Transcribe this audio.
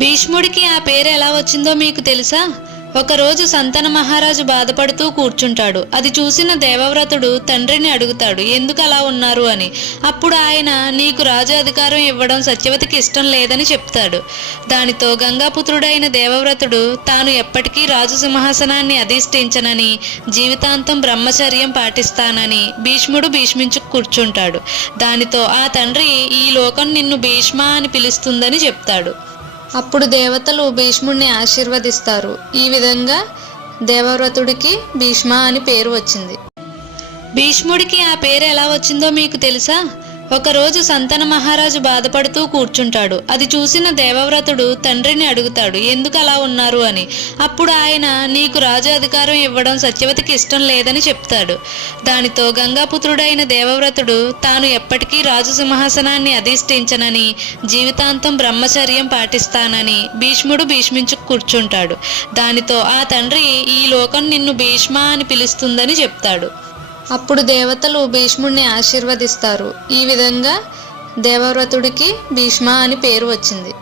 భీష్ముడికి ఆ పేరు ఎలా వచ్చిందో మీకు తెలుసా? ఒకరోజు సంతన మహారాజు బాధపడుతూ కూర్చుంటాడు. అది చూసిన దేవవ్రతుడు తండ్రిని అడుగుతాడు, ఎందుకు అలా ఉన్నారు అని. అప్పుడు ఆయన, నీకు రాజు అధికారం ఇవ్వడం సత్యవతికి ఇష్టం లేదని చెప్తాడు. దానితో గంగాపుత్రుడైన దేవవ్రతుడు తాను ఎప్పటికీ రాజు సింహాసనాన్ని అధిష్ఠించనని, జీవితాంతం బ్రహ్మచర్యం పాటిస్తానని భీష్ముడు భీష్మించు కూర్చుంటాడు. దానితో ఆ తండ్రి, ఈ లోకం నిన్ను భీష్మ అని పిలుస్తుందని చెప్తాడు. అప్పుడు దేవతలు భీష్ముడిని ఆశీర్వదిస్తారు. ఈ విధంగా దేవవ్రతుడికి భీష్మ అని పేరు వచ్చింది. భీష్ముడికి ఆ పేరు ఎలా వచ్చిందో మీకు తెలుసా? ఒకరోజు సంతన మహారాజు బాధపడుతూ కూర్చుంటాడు. అది చూసిన దేవవ్రతుడు తండ్రిని అడుగుతాడు, ఎందుకు అలా ఉన్నారు అని. అప్పుడు ఆయన, నీకు రాజు అధికారం ఇవ్వడం సత్యవతికి ఇష్టం లేదని చెప్తాడు. దానితో గంగాపుత్రుడైన దేవవ్రతుడు తాను ఎప్పటికీ రాజు సింహాసనాన్ని అధిష్ఠించనని, జీవితాంతం బ్రహ్మచర్యం పాటిస్తానని భీష్ముడు భీష్మించు కూర్చుంటాడు. దానితో ఆ తండ్రి, ఈ లోకం నిన్ను భీష్మ అని పిలుస్తుందని చెప్తాడు. అప్పుడు దేవతలు భీష్ముడిని ఆశీర్వదిస్తారు. ఈ విధంగా దేవవ్రతుడికి భీష్మ అని పేరు వచ్చింది.